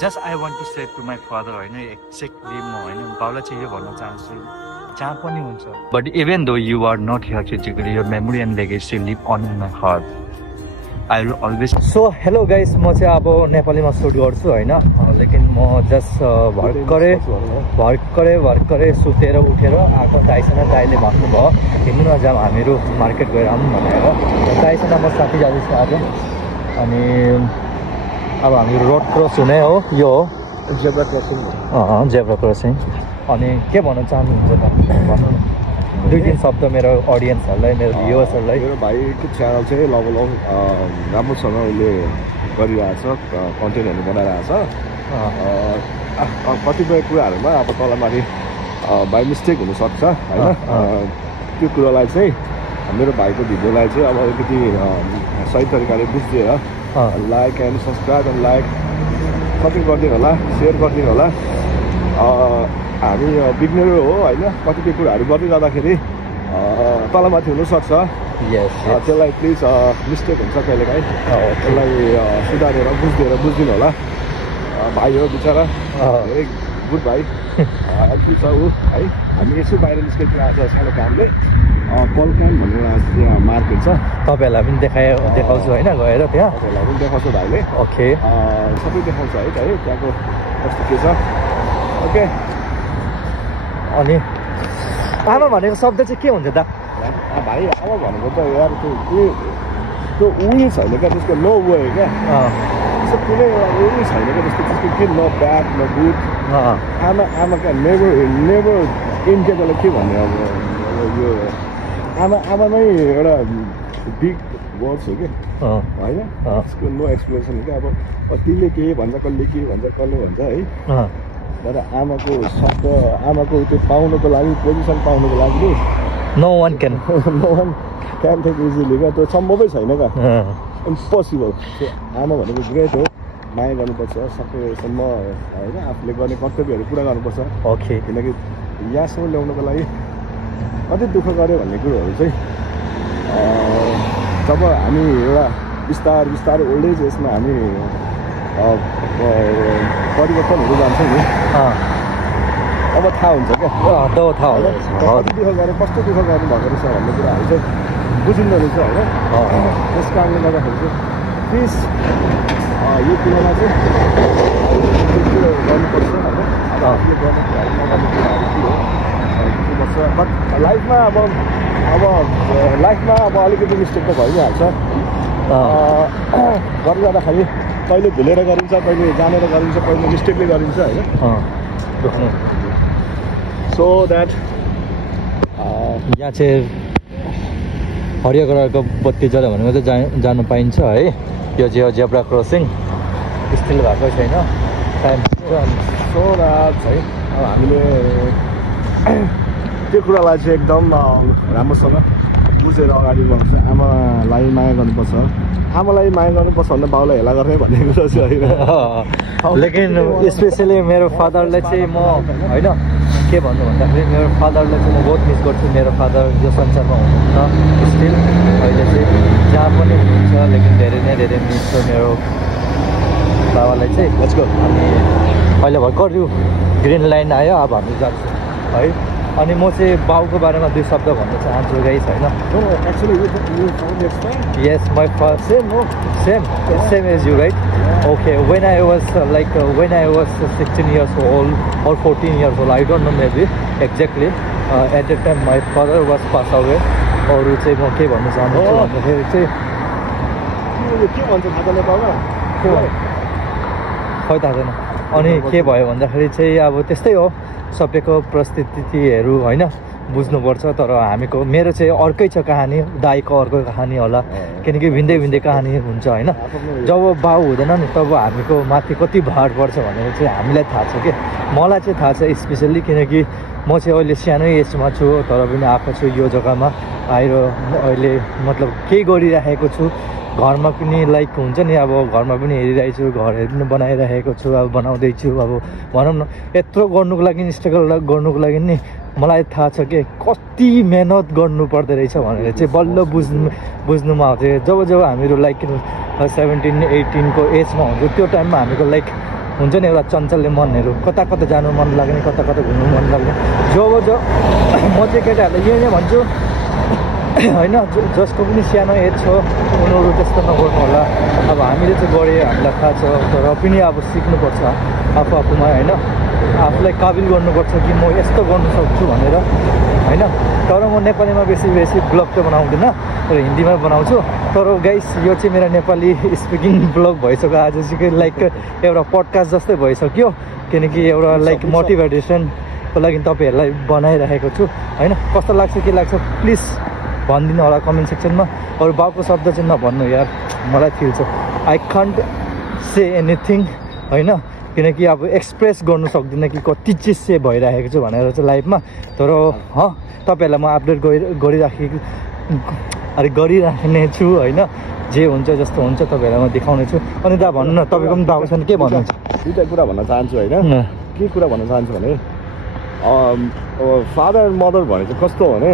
just I want to say to my father होइन exactly म होइन बाउलाई चाहिँ यो भन्न चाहन्छु जहाँ पनि हुन्छ but even though you are not here physically your memory and legacy live on in my heart I will always so hello guys म चाहिँ अब नेपालीमा सुट गर्छु होइन लेकिन म जस्ट भर्खरै सुतेर उठेर आएको दाइसँग दाइले भन्नुभयो हिँड्नु न जाऊँ हामीहरू मार्केट गएर आउँ भनेर दाइसँग म साथी जाँदैछु आज अनि अब हामीहरू रोड क्रस हुने हो यो हो जेब्रा क्रसिङ जेब्रा क्रसिङ अनि के भन्न चाहनुहुन्छ त भन्नु न 2-3 शब्द मेरो अडियन्सहरूलाई मेरो भ्युवर्सहरूलाई मेरो भाइको च्यानल चाहिँ लगभग राम्रोसँग उसले गरिरहेछ कन्टेन्टहरू बनाइरहेछ कतिपय कुराहरूमा अब तलमाथि बाई मिस्टेक हुनसक्छ होइन त्यो कुरालाई चाहिँ मेरो भाइको भिडियोलाई चाहिँ अब अलिकति सही तरिकाले बुझिदिएर like and subscribe and like कति गरिदिनु होला सेयर गरिदिनु होला हामी बिग्नेर हो होइन कतिपय कुराहरू गर्दै जाँदाखेरि तलमाथि हुनसक्छ त्यसलाई प्लिज मिस्टेक हुन्छ कहिलेकाहीँ त्यसलाई सुधारेर बुझिदिनु होला भाइ हो बिचरा धेरै गुड भाइ हेल्पफुल छ ऊ है हामी यसो बाहिर निस्केको आज सानो कामले कलकान भनेर मार्केट छ तपाईँहरूलाई पनि देखाउँछु होइन गएर त्यहाँ तपाईँहरूलाई पनि देखाउँछु भाइले ओके सबै देखाउँछ है त्यहाँको कस्तो के छ ओके अनि आमा भनेको शब्द चाहिँ के हुन्छ त भाइ आमा भनेको त यार त्यो उयो छैन क्या त्यसको नो वे क्या त्यस्तो कुनै एउटा उयो छैन क्या त्यसको के न ब्याड न गुड आमा क्या नेभर इन्डिया त्यसलाई के भन्ने अब यो आमा नै एउटा बिग वर्ड्स हो कि होइन त्यसको नो एक्सप्लेनेसन क्या अब कतिले के भन्छ कसले के भन्छ कसले भन्छ है तर आमाको शब्द आमाको त्यो पाउनुको लागि पोजिसन पाउनुको लागि no one can take easily क्या त्यो सम्भवै छैन क्या इम्पोसिबल आमा भनेको ग्रेट हो माया गर्नुपर्छ सकेसम्म होइन आफूले गर्ने कर्तव्यहरू पुरा गर्नुपर्छ ओके किनकि यहाँसम्म ल्याउनुको लागि कति दुःख गऱ्यो भन्ने कुरोहरू चाहिँ जब हामी एउटा बिस्तारै ओल्ड एज एजमा हामी परिवर्तनहरू जान्छौँ नि अब थाहा हुन्छ क्या थाहा हुन्छ कति दुःख गरेँ कस्तो दुःख गर्नु भएको रहेछ भन्ने कुराहरू चाहिँ बुझिँदो रहेछ होइन त्यस कारणले गर्दाखेरि चाहिँ प्लिज यो कुरामा चाहिँ गर्नुपर्छ होइन अब आफूले गर्ने कुराहरू नगर्ने कुराहरू के हो बुझ्नुपर्छ बट लाइफमा अब अलिकति मिस्टेक त भइ नै हाल्छ गर्दै जाँदाखेरि कहिले भुलेर गरिन्छ कहिले जानेर गरिन्छ कहिले मिस्टेकले गरिन्छ होइन सो द्याट यहाँ चाहिँ हरियो कलरको बत्ती जरा भनेको चाहिँ जानु पाइन्छ है यो चाहिँ जेब्रा क्रसिङ स्टिल भएको छैन टाइम सो द्याट है अब हामीले त्यो कुरालाई चाहिँ एकदम राम्रोसँग बुझेर अगाडि बढ्नुपर्छ आमालाई माया गर्नुपर्छ आमालाई माया गर्नुपर्छ भन्दा बाउलाई हेला गर्ने भन्ने कुरा चाहिँ होइन लेकिन स्पेसली मेरो फादरलाई चाहिँ म होइन के भन्नु भन्दाखेरि मेरो फादरलाई चाहिँ म बहुत मिस गर्छु मेरो फादर यो संसारमा हुनुहुन्छ स्टिल अहिले चाहिँ जहाँ पनि हुनुहुन्छ लेकिन धेरै मिस छ मेरो बाबालाई चाहिँ अनि अहिले भर्खर यो ग्रिन लाइन आयो अब हामी जान्छौँ है अनि म चाहिँ बाउको बारेमा 2 शब्द भन्न चाहन्छु गाइस होइन yes my same age you right okay when I was 16 years old or 14 years old I don't know maybe exactly at that time my father was passed away अरू चाहिँ म के भन्नु चाहन्छु भन्दाखेरि चाहिँ के भन्छ थाहा छ नेपालमा खै थाहा छैन अनि के भयो भन्दाखेरि चाहिँ अब त्यस्तै हो सबैको परिस्थितिहरू होइन बुझ्नुपर्छ तर हामीको मेरो चाहिँ अर्कै छ कहानी दाइको अर्कै कहानी होला किनकि भिन्दै कहानी हुन्छ होइन जब बाउ हुँदैन नि तब हामीको माथि कति भार पर्छ भनेर चाहिँ हामीलाई थाहा छ कि मलाई चाहिँ थाहा छ स्पेसल्ली किनकि म चाहिँ अहिले सानै एजमा छु तर पनि आएको छु यो जग्गामा आएर अहिले मतलब केही गरिराखेको छु घरमा पनि लाइक हुन्छ नि अब घरमा पनि हेरिरहेको छु घरहरू पनि बनाइराखेको छु अब बनाउँदैछु अब भनौँ न यत्रो गर्नुको लागि स्ट्रगल गर्नुको लागि नि मलाई थाहा छ कि कति मेहनत गर्नु पर्दो रहेछ भनेर चाहिँ बल्ल बुझ्नुमा आउँथ्यो जब हामीहरू लाइक 17-18 को एजमा हुन्थ्यो त्यो टाइममा हामीको लाइक हुन्छ नि एउटा चञ्चल्य मनहरू कता कता जानु मन लाग्ने कता कता घुम्नु मन लाग्ने जो म चाहिँ केटाहरूलाई यही नै भन्छु होइन जसको पनि सानो एज छ उनीहरू त्यस्तो नगर्नु होला अब हामीले चाहिँ गऱ्यो हामीलाई थाहा छ तर पनि अब सिक्नुपर्छ आफू आफूमा होइन आफूलाई काबिल गर्नुपर्छ कि म यस्तो गर्नु सक्छु भनेर होइन तर म नेपालीमा बेसी ब्लग त बनाउँदिनँ तर हिन्दीमा बनाउँछु तर गाइस यो चाहिँ मेरो नेपाली स्पिकिङ ब्लग भइसक्यो आज चाहिँ लाइक एउटा पडकास्ट जस्तै भइसक्यो किनकि एउटा लाइक मोटिभेसनको लागि तपाईँहरूलाई बनाइराखेको छु होइन कस्तो लाग्छ के लाग्छ प्लिज भनिदिनु होला कमेन्ट सेक्सनमा अरू बाउको शब्द चाहिँ नभन्नु यार मलाई फिल छ आई कान्ट से एनिथिङ होइन किनकि अब एक्सप्रेस गर्नु सक्दिनँ कि कति चिज चाहिँ भइराखेको छु भनेर चाहिँ लाइफमा तर तपाईँहरूलाई म अपडेट गरिराख्ने छु होइन जे हुन्छ जस्तो हुन्छ तपाईँहरूलाई म देखाउने छु अनि दा भन्नु न तपाईँको पनि दाउ छ नि के भन्नुहुन्छ दुईवटा कुरा भन्न चाहन्छु होइन के कुरा भन्न चाहन्छु भने फादर एन्ड मदर भने चाहिँ कस्तो हो भने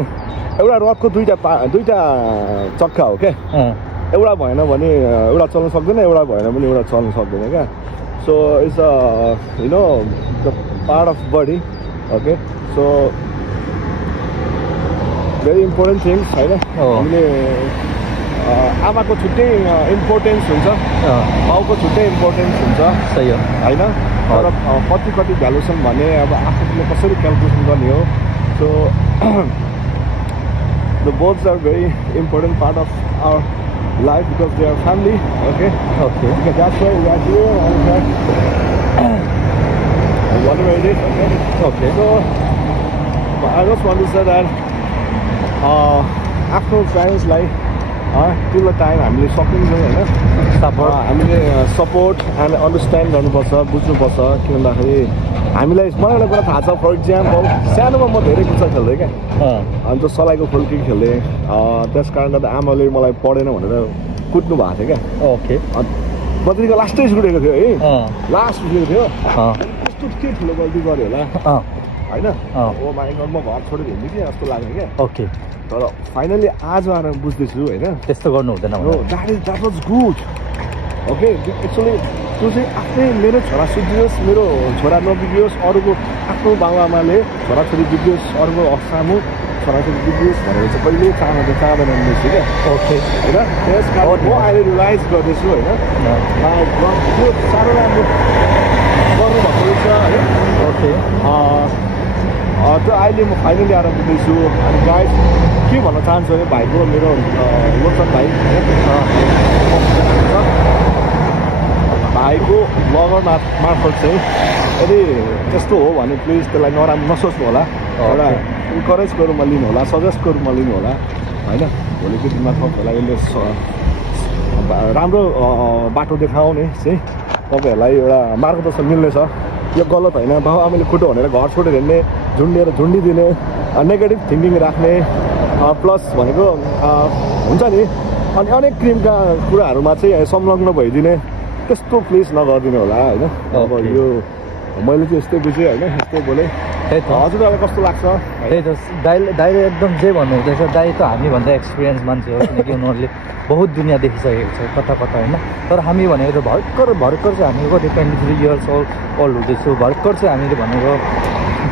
एउटा रथको दुईवटा चक्का हो क्या एउटा भएन भने एउटा चल्नु सक्दैन एउटा भएन भने एउटा चल्नु सक्दैन क्या so it's you know the part of body okay so very important things होइन हामीले आमाको छुट्टै इम्पोर्टेन्स हुन्छ बाउको छुट्टै इम्पोर्टेन्स हुन्छ सही हो होइन तर कति भ्यालु छन् भने अब आफूले कसरी क्यालकुलेसन गर्ने हो so the boats are very important part of our life because they are family okay because that's why we are here and whatever it is okay so I just want to say that after parents like till the time हामीले सकिन्छौँ होइन हामीले support and understand गर्नुपर्छ बुझ्नुपर्छ किन भन्दाखेरि हामीलाई मलाई एउटा कुरा थाहा छ फर इक्जाम्पल सानोमा म धेरै कुचा खेल्थेँ क्या अन्त सलाइको खोल्की खेल्थेँ त्यस कारणले त आमाले मलाई पढेन भनेर कुट्नु भएको थियो क्या ओके पत्रिका लास्टै छुटेको थियो है लास्ट छुटेको थियो यस्तो के ठुलो गल्ती गऱ्यो होला होइन ओ माइ गड म घर छोडेर हिँड्नु कि जस्तो लाग्यो क्या ओके तर फाइनली आज आएर बुझ्दैछु होइन त्यस्तो गर्नु हुँदैन that was good okay actually त्यो चाहिँ आफ्नै मेरो छोरा सुध्रियोस् मेरो छोरा नबिग्रियोस् अरूको आफ्नो बाबुआमाले छोराछोरी बिग्रियोस् अरूको सामु छोराछोरी बिग्रियोस् भनेर चाहिँ कहिले चाहँदैन मिल्छु क्या ओके होइन त्यस कारण म अहिले रियलाइज गर्दैछु होइन त्यो साह्रो राम्रो गर्नुभएको रहेछ होइन ओके त्यो अहिले म फाइनली आएर बुझ्दैछु अनि गाइड के भन्न चाहन्छु भने भाइको मेरो लोचन भाइ भाइको ब्लगर मार्फत चाहिँ यदि त्यस्तो हो भने प्लिज त्यसलाई नराम्रो नसोच्नु होला एउटा इन्करेजको रूपमा लिनु होला सजेस्टको रूपमा लिनु होला होइन भोलिको दिनमा तपाईँहरूलाई यसले राम्रो बाटो देखाउने चाहिँ तपाईँहरूलाई एउटा मार्गदर्शन मिल्नेछ यो गलत होइन बाबुआमाले खुट्टो भनेर घर छोडेर हिँड्ने झुन्डिएर झुन्डिदिने नेगेटिभ थिङ्किङ राख्ने प्लस भनेको हुन्छ नि अनि अनेक किसिमका कुराहरूमा चाहिँ संलग्न भइदिने त्यस्तो प्लिज नगरिदिनु होला होइन अब यो मैले चाहिँ यस्तै बुझेँ होइन यस्तै बोलेँ हजुरहरूलाई कस्तो लाग्छ त्यही त दाइले एकदम जे भन्नुहुँदैछ दाइ त हामीभन्दा एक्सपिरियन्स मान्छे हो किनकि उनीहरूले बहुत दुनियाँ देखिसकेको छ कता होइन तर हामी भनेको भर्खर चाहिँ हामी कति 23 इयर्स ओल्ड हुँदैछु भर्खर चाहिँ हामीले भनेको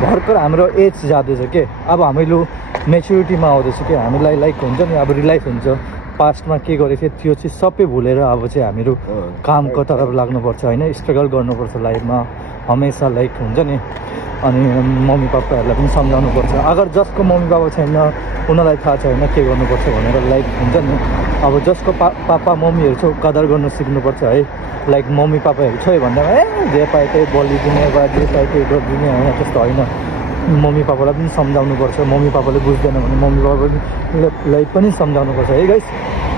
भर्खर हाम्रो एज जाँदैछ के अब हामीले मेच्युरिटीमा आउँदैछ कि हामीलाई लाइक हुन्छ नि अब रिलाइज हुन्छ पास्टमा के गरेको थियो त्यो चाहिँ सबै भुलेर अब चाहिँ हामीहरू कामको तर्फ लाग्नुपर्छ होइन स्ट्रगल गर्नुपर्छ लाइफमा हमेसा लाइक हुन्छ नि अनि मम्मी पापाहरूलाई पनि सम्झाउनुपर्छ अगर जसको मम्मी पापा छैन उनीहरूलाई थाहा छैन के गर्नुपर्छ भनेर लाइक हुन्छ नि अब जसको पापा मम्मीहरू छ कदर गर्नु सिक्नुपर्छ है लाइक मम्मी पापाहरू छ भन्दामा जे पाए त्यही बोलिदिने वा जे पाए त्यही गरिदिने होइन त्यस्तो होइन मम्मी पापालाई पनि सम्झाउनुपर्छ मम्मी पापाले बुझ्दैन भने मम्मी पापालाई पनि सम्झाउनुपर्छ है गाइस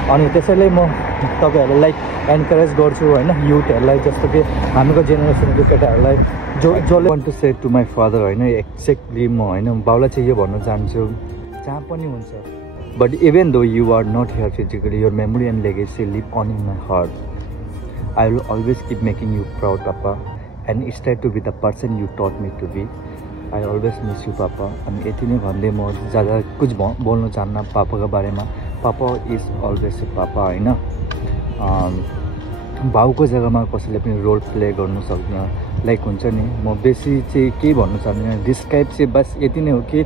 अनि त्यसैले म तपाईँहरूलाई लाइक एन्करेज गर्छु होइन युथहरूलाई जस्तो कि हाम्रो जेनेरेसनको केटाहरूलाई जसले want to say to my father होइन एक्ज्याक्टली म होइन बाउलाई चाहिँ यो भन्न चाहन्छु जहाँ पनि हुन्छ but even though you are not here physically your memory and legacy live on in my heart I will always keep making you proud papa and start to be the person you taught me to be I always miss you papa अनि यति नै भन्दै म ज्यादा कुछ बोल्नु चाहन्न पापाको बारेमा पापा इज अलवेज पापा होइन भाउको जग्गामा कसैले पनि रोल प्ले गर्नु सक्दैन लाइक हुन्छ नि म बेसी चाहिँ केही भन्नु चाहदिनँ डिस्क्राइब चाहिँ बस यति नै हो कि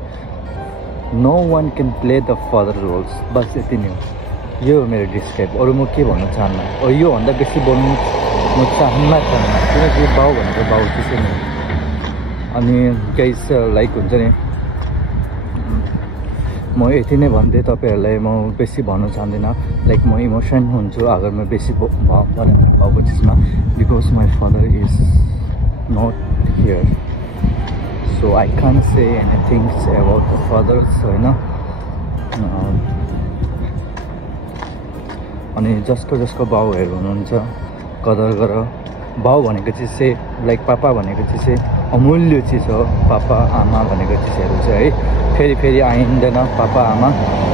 no one can play the father roles बस यति नै हो यो हो मेरो डिस्क्राइब अरू म के भन्नु चाहन्न योभन्दा बेसी बोल्नु म चाहन्न किनकि बाउ भनेको बाउ त्यसै नै अनि गाइस लाइक हुन्छ नि म यति नै भन्दै तपाईँहरूलाई म बेसी भन्न चाहदिनँ लाइक म इमोसन हुन्छु अगर म बेसी भएको चिजमा because my father is not here so I can say anything about the fathers होइन अनि जसको बाउहरू हुनुहुन्छ कदर गर बाउ भनेको चिज चाहिँ लाइक पापा भनेको चिज चाहिँ अमूल्य चिज हो पापा आमा भनेको चिजहरू चाहिँ है फेरि आइँदैन पापा आमा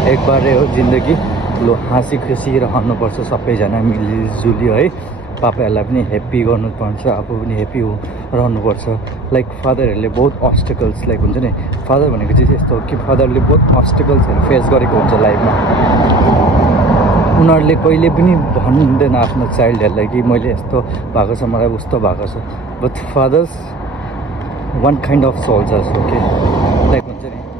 एक बारै हो जिन्दगी लो हाँसी खुसी रहनुपर्छ सबैजना मिलिजुली है पापाहरूलाई पनि ह्याप्पी गर्नुपर्छ आफू पनि ह्याप्पी रहनुपर्छ लाइक फादरहरूले बहुत अब्स्टिकल्स लाइक हुन्छ नि फादर भनेको चिज यस्तो हो कि फादरले बहुत अब्स्टिकल्सहरू फेस गरेको हुन्छ लाइफमा उनीहरूले कहिले पनि भन्दैन आफ्नो चाइल्डहरूलाई कि मैले यस्तो भएको छ मलाई उस्तो भएको छ but fathers one kind of soldiers हो कि लाइक हुन्छ नि